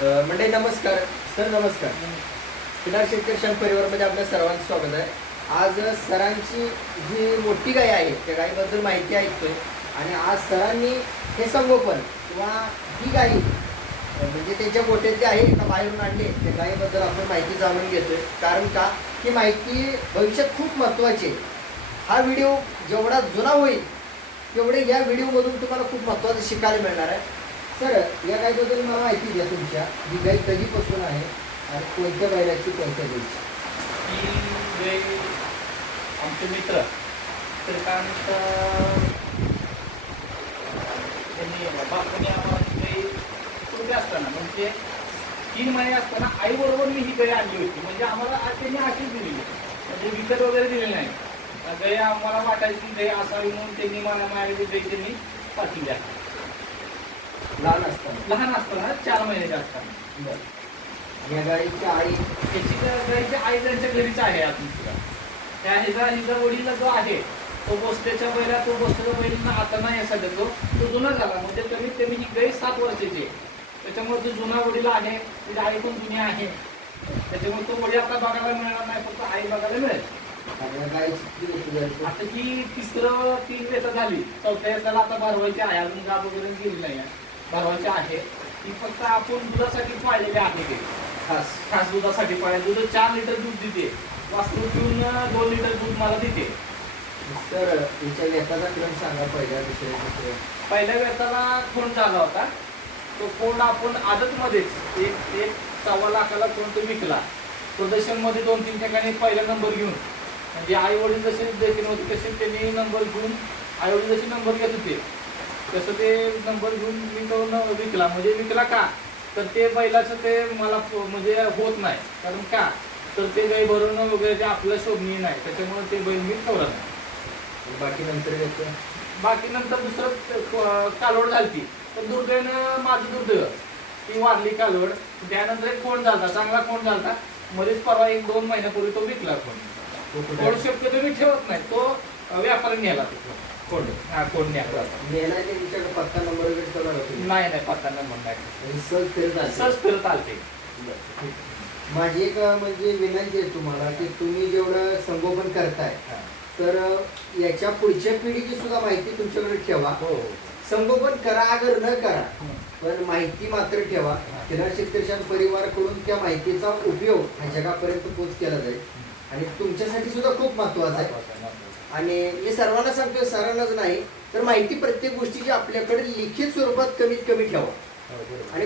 मंडळी नमस्कार. सर नमस्कार. किनार शेतकरी शेण परिवारमध्ये आपल्या सर्वांचं स्वागत आहे. आज सरांची जी मोठी गाय आहे त्या गायीबद्दल माहिती ऐकतोय आणि आज सरांनी हे संगोपन किंवा ही गाई म्हणजे त्यांच्या गोठ्यातली आहे का बाहेरून आणले त्या गायीबद्दल आपण माहिती जाणून घेतोय. कारण का ही माहिती भविष्यात खूप महत्त्वाची आहे. हा व्हिडिओ जेवढा जुना होईल तेवढे या व्हिडिओमधून तुम्हाला खूप महत्त्वाचं शिकायला मिळणार आहे. सर या गायीबद्दल मला माहिती द्या. तुमच्या ही गाय कधीपासून आहे आणि कोणत्या बैलाची कोणत्या गायची? ही गाय आमचे मित्र श्रीकांत यांनी बापाने आम्हाला ही गाय छोटी असताना म्हणजे 3 महिने असताना आईबरोबर मी ही गाय आणली होती. म्हणजे आम्हाला आज त्यांनी अशीच दिलेली म्हणजे विकत वगैरे दिलेली नाही. गाय आम्हाला वाटायची गाय असावी म्हणून त्यांनी माझ्याकडे गाय त्यांनी पाठवली आहे. लहान असताना 4 महिन्याचे असताना. बरं. या गायीची आई त्याची गायची आई त्यांच्या घरीच आहे अजून सुद्धा. त्या हिचा वडील जो आहे तो बसल्याच्या बैला तो बसल्याच्या बैलींना आता नाही सध्या तो जुना झाला. म्हणजे कमीत कमी ही गाय 7 वर्षाची आहे. त्याच्यामुळे तो जुना वडील आहे. त्याची आई पण जुनी आहे. त्याच्यामुळे तो वडील आता बघायला मिळणार नाही फक्त आई बघायला मिळेल. आता ही 3 वेता झाली. 4थ्या वेताला आता भरवायची आहे. अजून गाब वगैरे गेली नाही भरवायची आहे. ती फक्त आपण दुधासाठी पाळलेली आहे. ते खास दुधासाठी पाळले. दूध 4 लिटर दूध देते. वासरू पिऊन 2 लिटर दूध मला देते. सर हिच्या वेताचा क्रम सांगा. पहिल्या वेताला खोंड झाला होता. तो खोंड आपण आदतमध्येच एक 1.25 लाखाला खोंड तो विकला. प्रदर्शन मध्ये 2-3 ठिकाणी पहिला नंबर घेऊन म्हणजे आई वडील जसे देखील होते तसे त्यांनी नंबर घेऊन आई वडील जसे नंबर घेत होते तसं ते नंबर घेऊन मी तो विकला. म्हणजे विकला का तर ते बैलाचं ते मला म्हणजे होत नाही. कारण का तर ते गाय भरवणं वगैरे ते आपलं शोभनीय नाही. त्याच्यामुळे ते बैल मी ठेवला नाही. बाकी नंतर दुसरं कालवड झाली. तर दुर्दैवानं माझं दुर्दैव ती वारली कालवड. त्यानंतर एक कोण झाला चांगला कोण झाला. मध्येच परवा 1-2 महिन्यापूर्वी तो विकला. कोण शक्यतो मी ठेवत नाही. तो व्यापारी नेला कोण. कोण न्यायला पत्ता नंबर वगैरे नाही पत्ता नंबर नाही. सहज फिरत आलते. माझी एक म्हणजे विनंती आहे तुम्हाला की तुम्ही जेवढं संगोपन करताय तर याच्या पुढच्या पिढीची सुद्धा माहिती तुमच्याकडे ठेवा. संगोपन करा अगर न करा पण माहिती मात्र ठेवा. किनार शेतकरी शेण परिवाराकडून त्या माहितीचा उपयोग ह्या जगापर्यंत पोच केला जाईल आणि तुमच्यासाठी सुद्धा खूप महत्वाचं आहे. आणि मी सर्वांना सांगतोय सरांनाच नाही तर माहिती प्रत्येक गोष्टीची आपल्याकडे लिखित स्वरूपात कमीत कमी ठेवा आणि